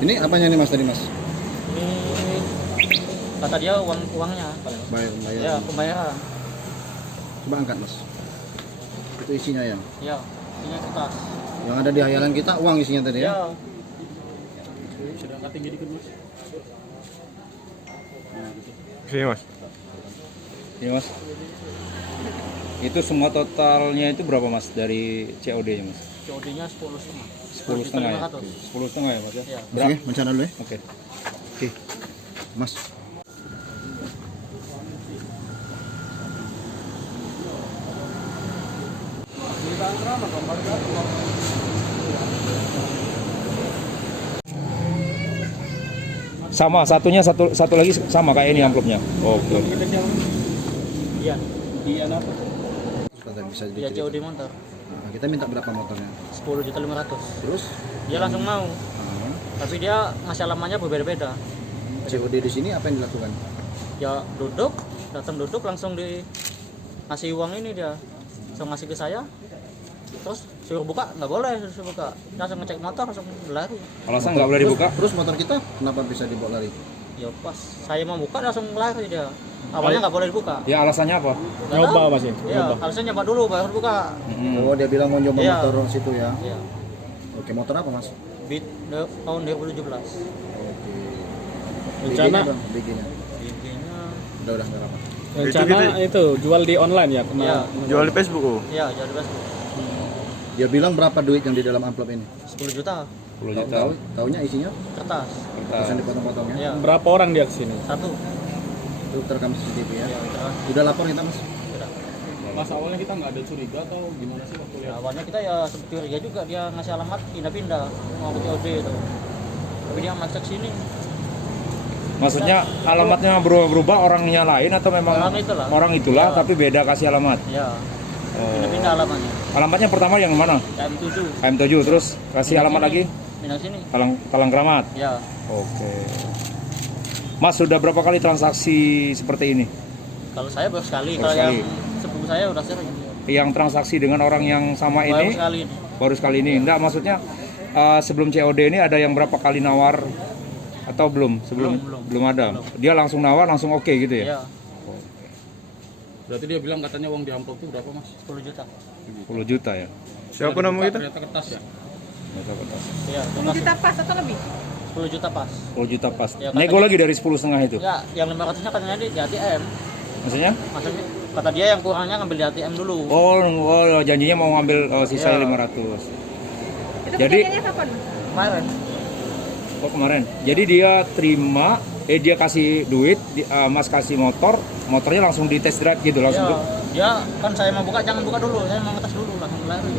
Ini apanya nih Mas tadi Mas? Ini kata dia uangnya. Bayar. Ya, pembayaran. Coba angkat Mas. Itu isinya ya? Ya, ini kertas. Yang ada di hayalan kita uang isinya tadi ya? Ya. Sudah angkat tinggi dikit Mas. Sini Mas. Iya Mas. Itu semua totalnya itu berapa Mas dari COD-nya Mas? COD-nya 10,5. 10,5 ya? 10,5 ya Mas ya? Ya. Berapa? Oke, mencana dulu ya? Oke. Mas. Sama, satu lagi sama kayak ini amplopnya. Oke. Iya. Iya apa? Terus bisa Dia COD motor. Nah, kita minta berapa motornya? 10.500.000. Terus? Dia langsung mau. Tapi dia ngasih alamatnya berbeda-beda. COD di sini apa yang dilakukan? Ya datang duduk langsung ngasih uang ini dia. Langsung ngasih ke saya. Terus suruh buka, nggak boleh suruh buka. Dia langsung ngecek motor, langsung lari. Alasan nggak boleh dibuka? Terus motor kita kenapa bisa dibawa lari? Ya pas saya mau buka langsung lari dia. Awalnya nggak boleh dibuka. Ya alasannya apa? Nyoba Mas ya. Iya, harusnya nyoba dulu baru buka. Oh, dia bilang mau nyoba Iya. motor situ ya. Iya. Oke, motor apa Mas? Beat tahun 2017. Oke. Rencana BG-nya. BG-nya Udah enggak apa. rencana itu jual di online ya kena. Iya. Jual di Facebook. Iya, jadi bebas. Dia bilang berapa duit yang di dalam amplop ini? 10 juta 10 juta. Taunya isinya kertas. terus yang dipotong-potongnya. Iya. Berapa orang dia kesini? Satu. Itu terekam CCTV ya. Iya, udah. Udah lapor kita Mas? Udah. Pas awalnya kita nggak ada curiga atau gimana sih waktu Ya, lihat? awalnya kita ya curiga juga dia ngasih alamat pindah-pindah mau ke COD itu. Tapi dia ngecek sini. Maksudnya alamatnya berubah orangnya lain atau memang Orang itulah. Ya. tapi beda kasih alamat? Ya. Oh. Pindah-pindah alamatnya. Alamatnya pertama yang mana? KM7. KM7 terus kasih alamat lagi Pindah sini. Talang Kramat. Ya. Oke. Mas sudah berapa kali transaksi seperti ini? Kalau saya baru sekali, Baru kalau yang sekali. sebelum saya udah sering. Yang transaksi dengan orang yang sama Baru ini? sekali ini. Baru sekali ini. Enggak, maksudnya sebelum COD ini ada yang berapa kali nawar atau belum? Belum ada. Belum. Dia langsung nawar langsung oke gitu ya? Ya. Berarti dia bilang katanya uang di amplop itu berapa Mas? 10 juta. 10 juta ya. Siapa namanya itu? Ternyata kertas ya. Iya, 10 juta pas atau lebih? 10 juta pas. 10 juta pas. Ya, Nego katanya- lagi dari 10,5 itu. Ya, yang 500-nya katanya di ATM. Maksudnya? Maksudnya kata dia yang kurangnya ngambil di ATM dulu. Oh, janjinya mau ngambil sisa Iya. 500. Itu Jadi- kejadiannya kapan? Kemarin. Oh, kemarin. Jadi dia terima dia kasih duit, Mas kasih motornya langsung di test drive gitu langsung. Ya, dia kan saya mau buka, jangan buka dulu, saya mau ngetes dulu langsung lari.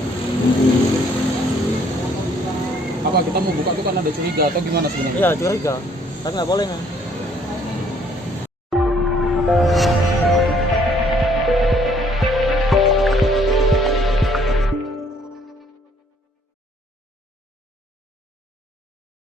Apa kita mau buka tuh kan ada curiga atau gimana sebenarnya? Iya, curiga. Tapi nggak boleh, kan.